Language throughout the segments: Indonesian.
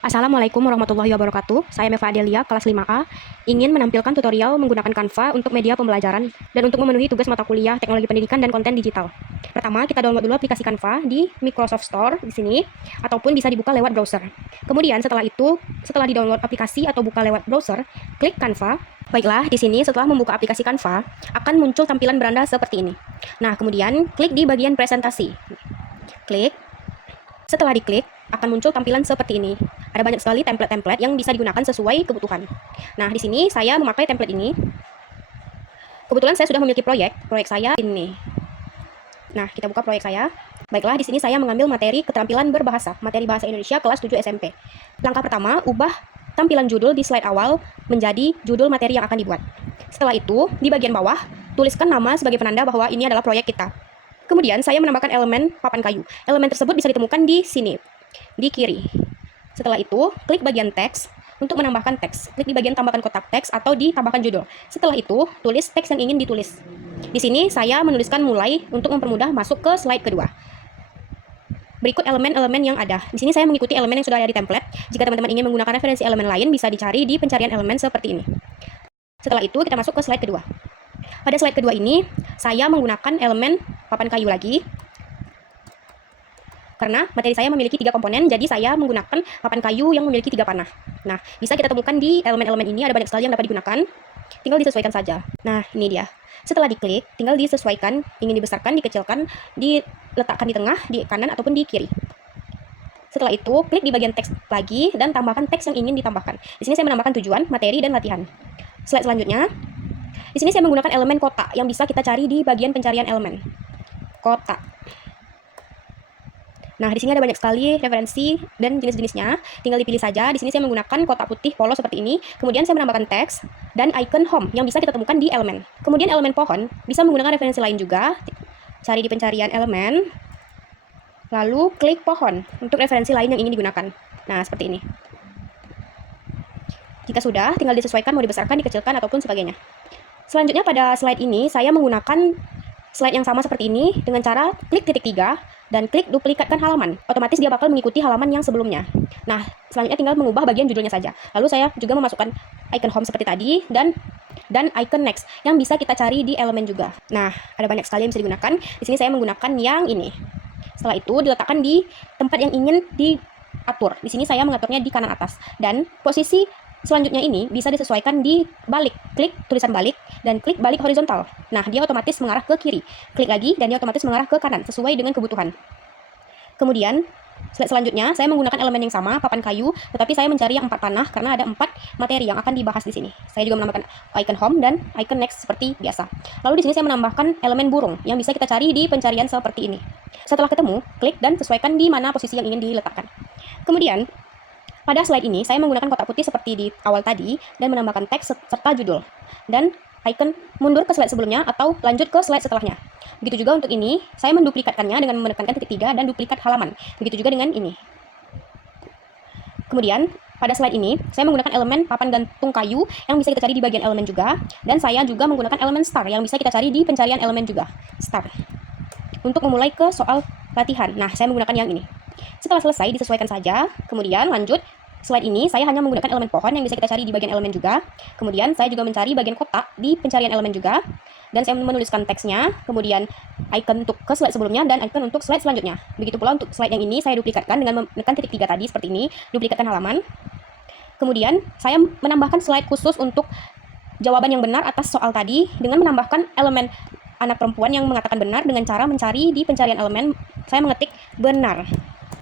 Assalamualaikum warahmatullahi wabarakatuh. Saya Meva Adelia, kelas 5A, ingin menampilkan tutorial menggunakan Canva untuk media pembelajaran dan untuk memenuhi tugas mata kuliah Teknologi Pendidikan dan Konten Digital. Pertama, kita download dulu aplikasi Canva di Microsoft Store di sini, ataupun bisa dibuka lewat browser. Kemudian setelah itu, setelah di-download aplikasi atau buka lewat browser, klik Canva. Baiklah, di sini setelah membuka aplikasi Canva, akan muncul tampilan beranda seperti ini. Nah, kemudian klik di bagian presentasi. Klik. Setelah diklik, akan muncul tampilan seperti ini. Ada banyak sekali template-template yang bisa digunakan sesuai kebutuhan. Nah, di sini saya memakai template ini. Kebetulan saya sudah memiliki proyek saya ini. Nah, kita buka proyek saya. Baiklah, di sini saya mengambil materi keterampilan berbahasa, materi bahasa Indonesia kelas 7 SMP. Langkah pertama, ubah tampilan judul di slide awal menjadi judul materi yang akan dibuat. Setelah itu, di bagian bawah, tuliskan nama sebagai penanda bahwa ini adalah proyek kita. Kemudian, saya menambahkan elemen papan kayu. Elemen tersebut bisa ditemukan di sini, di kiri. Setelah itu, klik bagian teks untuk menambahkan teks. Klik di bagian tambahkan kotak teks atau ditambahkan judul. Setelah itu, tulis teks yang ingin ditulis. Di sini saya menuliskan mulai untuk mempermudah masuk ke slide kedua. Berikut elemen-elemen yang ada. Di sini saya mengikuti elemen yang sudah ada di template. Jika teman-teman ingin menggunakan referensi elemen lain, bisa dicari di pencarian elemen seperti ini. Setelah itu, kita masuk ke slide kedua. Pada slide kedua ini, saya menggunakan elemen papan kayu lagi. Karena materi saya memiliki 3 komponen, jadi saya menggunakan papan kayu yang memiliki 3 panah. Nah, bisa kita temukan di elemen-elemen ini, ada banyak sekali yang dapat digunakan. Tinggal disesuaikan saja. Nah, ini dia. Setelah diklik, tinggal disesuaikan, ingin dibesarkan, dikecilkan, diletakkan di tengah, di kanan, ataupun di kiri. Setelah itu, klik di bagian teks lagi, dan tambahkan teks yang ingin ditambahkan. Di sini saya menambahkan tujuan, materi, dan latihan. Slide selanjutnya, di sini saya menggunakan elemen kotak, yang bisa kita cari di bagian pencarian elemen. Kotak. Nah, di sini ada banyak sekali referensi dan jenis-jenisnya. Tinggal dipilih saja. Di sini saya menggunakan kotak putih polos seperti ini. Kemudian saya menambahkan teks dan icon home yang bisa kita temukan di elemen. Kemudian elemen pohon bisa menggunakan referensi lain juga. Cari di pencarian elemen. Lalu klik pohon untuk referensi lain yang ingin digunakan. Nah, seperti ini. Jika sudah, tinggal disesuaikan mau dibesarkan, dikecilkan, ataupun sebagainya. Selanjutnya pada slide ini, saya menggunakan slide yang sama seperti ini dengan cara klik titik 3 dan klik duplikatkan halaman. Otomatis dia bakal mengikuti halaman yang sebelumnya. Nah, selanjutnya tinggal mengubah bagian judulnya saja. Lalu saya juga memasukkan icon home seperti tadi dan icon next yang bisa kita cari di elemen juga. Nah, ada banyak sekali yang bisa digunakan. Di sini saya menggunakan yang ini. Setelah itu diletakkan di tempat yang ingin diatur. Di sini saya mengaturnya di kanan atas dan posisi selanjutnya ini bisa disesuaikan di balik. Klik tulisan balik dan klik balik horizontal. Nah, dia otomatis mengarah ke kiri. Klik lagi dan dia otomatis mengarah ke kanan sesuai dengan kebutuhan. Kemudian, slide selanjutnya saya menggunakan elemen yang sama, papan kayu, tetapi saya mencari yang 4 panah karena ada 4 materi yang akan dibahas di sini. Saya juga menambahkan icon home dan icon next seperti biasa. Lalu di sini saya menambahkan elemen burung yang bisa kita cari di pencarian seperti ini. Setelah ketemu, klik dan sesuaikan di mana posisi yang ingin diletakkan. Kemudian, pada slide ini, saya menggunakan kotak putih seperti di awal tadi dan menambahkan teks serta judul. Dan icon mundur ke slide sebelumnya atau lanjut ke slide setelahnya. Begitu juga untuk ini, saya menduplikatkannya dengan menekankan titik 3 dan duplikat halaman. Begitu juga dengan ini. Kemudian, pada slide ini, saya menggunakan elemen papan gantung kayu yang bisa kita cari di bagian elemen juga. Dan saya juga menggunakan elemen star yang bisa kita cari di pencarian elemen juga. Star. Untuk memulai ke soal latihan. Nah, saya menggunakan yang ini. Setelah selesai, disesuaikan saja. Kemudian lanjut. Slide ini saya hanya menggunakan elemen pohon yang bisa kita cari di bagian elemen juga. Kemudian saya juga mencari bagian kotak di pencarian elemen juga. Dan saya menuliskan teksnya, kemudian icon untuk ke slide sebelumnya dan icon untuk slide selanjutnya. Begitu pula untuk slide yang ini saya duplikatkan dengan menekan titik 3 tadi seperti ini, duplikatkan halaman. Kemudian saya menambahkan slide khusus untuk jawaban yang benar atas soal tadi dengan menambahkan elemen anak perempuan yang mengatakan benar dengan cara mencari di pencarian elemen, saya mengetik benar.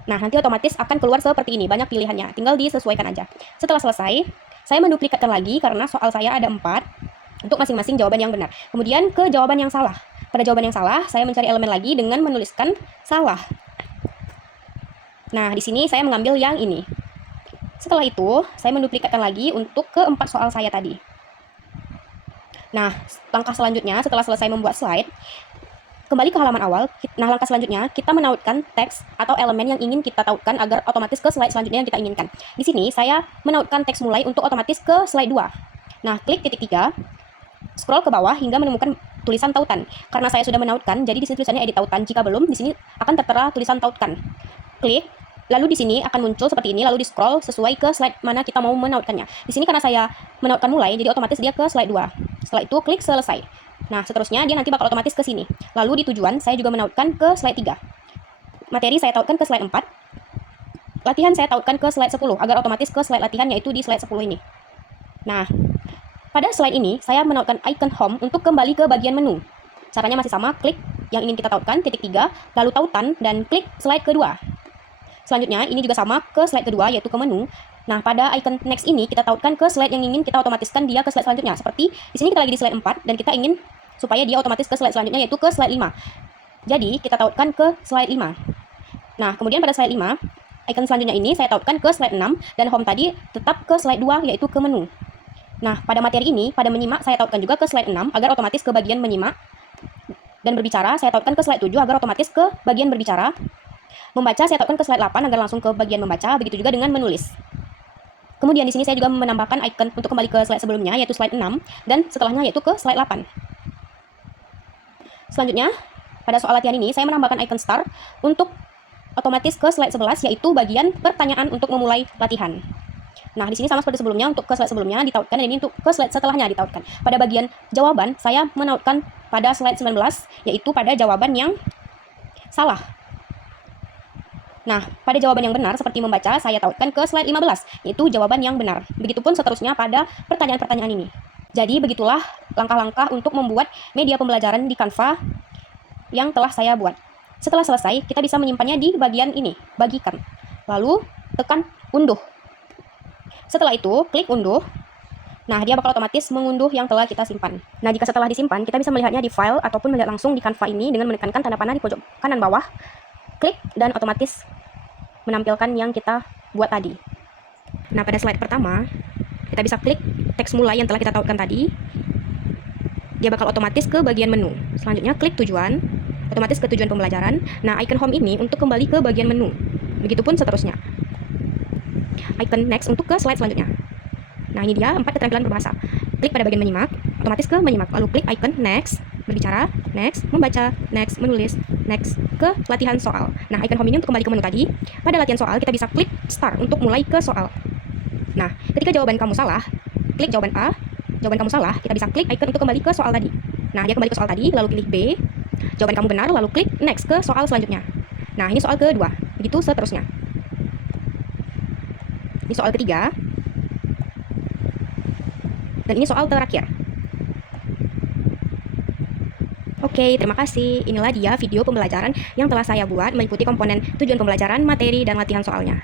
Nah, nanti otomatis akan keluar seperti ini, banyak pilihannya, tinggal disesuaikan aja. Setelah selesai, saya menduplikatkan lagi karena soal saya ada 4 untuk masing-masing jawaban yang benar. Kemudian ke jawaban yang salah. Pada jawaban yang salah, saya mencari elemen lagi dengan menuliskan salah. Nah, di sini saya mengambil yang ini. Setelah itu, saya menduplikatkan lagi untuk ke 4 soal saya tadi. Nah, langkah selanjutnya setelah selesai membuat slide, kembali ke halaman awal. Nah, langkah selanjutnya kita menautkan teks atau elemen yang ingin kita tautkan agar otomatis ke slide selanjutnya yang kita inginkan. Di sini saya menautkan teks mulai untuk otomatis ke slide 2. Nah, klik titik 3, scroll ke bawah hingga menemukan tulisan tautan. Karena saya sudah menautkan, jadi di sini tulisannya edit tautan. Jika belum, di sini akan tertera tulisan tautkan. Klik Lalu di sini akan muncul seperti ini, lalu di scroll sesuai ke slide mana kita mau menautkannya. Di sini karena saya menautkan mulai, jadi otomatis dia ke slide 2. Setelah itu klik selesai. Nah, seterusnya dia nanti bakal otomatis ke sini. Lalu di tujuan saya juga menautkan ke slide 3. Materi saya tautkan ke slide 4. Latihan saya tautkan ke slide 10 agar otomatis ke slide latihan, yaitu di slide 10 ini. Nah, pada slide ini saya menautkan icon home untuk kembali ke bagian menu. Caranya masih sama, klik yang ingin kita tautkan, titik 3, lalu tautan, dan klik slide kedua. Selanjutnya, ini juga sama ke slide kedua, yaitu ke menu. Nah, pada icon next ini, kita tautkan ke slide yang ingin kita otomatiskan dia ke slide selanjutnya. Seperti, di sini kita lagi di slide 4, dan kita ingin supaya dia otomatis ke slide selanjutnya, yaitu ke slide 5. Jadi, kita tautkan ke slide 5. Nah, kemudian pada slide 5, icon selanjutnya ini saya tautkan ke slide 6, dan home tadi tetap ke slide 2, yaitu ke menu. Nah, pada materi ini, pada menyimak, saya tautkan juga ke slide 6, agar otomatis ke bagian menyimak. Dan berbicara, saya tautkan ke slide 7, agar otomatis ke bagian berbicara. Membaca, saya tautkan ke slide 8 agar langsung ke bagian membaca, begitu juga dengan menulis. Kemudian di sini saya juga menambahkan icon untuk kembali ke slide sebelumnya, yaitu slide 6, dan setelahnya yaitu ke slide 8. Selanjutnya, pada soal latihan ini, saya menambahkan icon start untuk otomatis ke slide 11, yaitu bagian pertanyaan untuk memulai latihan. Nah, di sini sama seperti sebelumnya, untuk ke slide sebelumnya ditautkan, dan ini untuk ke slide setelahnya ditautkan. Pada bagian jawaban, saya menautkan pada slide 19, yaitu pada jawaban yang salah. Nah, pada jawaban yang benar, seperti membaca, saya tautkan ke slide 15, yaitu jawaban yang benar. Begitupun seterusnya pada pertanyaan-pertanyaan ini. Jadi, begitulah langkah-langkah untuk membuat media pembelajaran di Canva yang telah saya buat. Setelah selesai, kita bisa menyimpannya di bagian ini, bagikan. Lalu, tekan unduh. Setelah itu, klik unduh. Nah, dia bakal otomatis mengunduh yang telah kita simpan. Nah, jika setelah disimpan, kita bisa melihatnya di file ataupun melihat langsung di Canva ini dengan menekankan tanda panah di pojok kanan bawah. Klik dan otomatis menampilkan yang kita buat tadi. Nah, pada slide pertama, kita bisa klik teks mulai yang telah kita tautkan tadi. Dia bakal otomatis ke bagian menu. Selanjutnya, klik tujuan, otomatis ke tujuan pembelajaran. Nah, icon home ini untuk kembali ke bagian menu. Begitupun seterusnya. Icon next untuk ke slide selanjutnya. Nah, ini dia 4 keterampilan berbahasa. Klik pada bagian menyimak, otomatis ke menyimak. Lalu klik icon next, berbicara, next, membaca, next, menulis, next, ke latihan soal. Nah, icon home ini untuk kembali ke menu tadi. Pada latihan soal, kita bisa klik start untuk mulai ke soal. Nah, ketika jawaban kamu salah, klik jawaban A. Jawaban kamu salah, kita bisa klik icon untuk kembali ke soal tadi. Nah, dia kembali ke soal tadi, lalu klik B. Jawaban kamu benar, lalu klik next ke soal selanjutnya. Nah, ini soal kedua. Begitu seterusnya. Ini soal ketiga. Dan ini soal terakhir. Oke, terima kasih. Inilah dia video pembelajaran yang telah saya buat meliputi komponen tujuan pembelajaran, materi, dan latihan soalnya.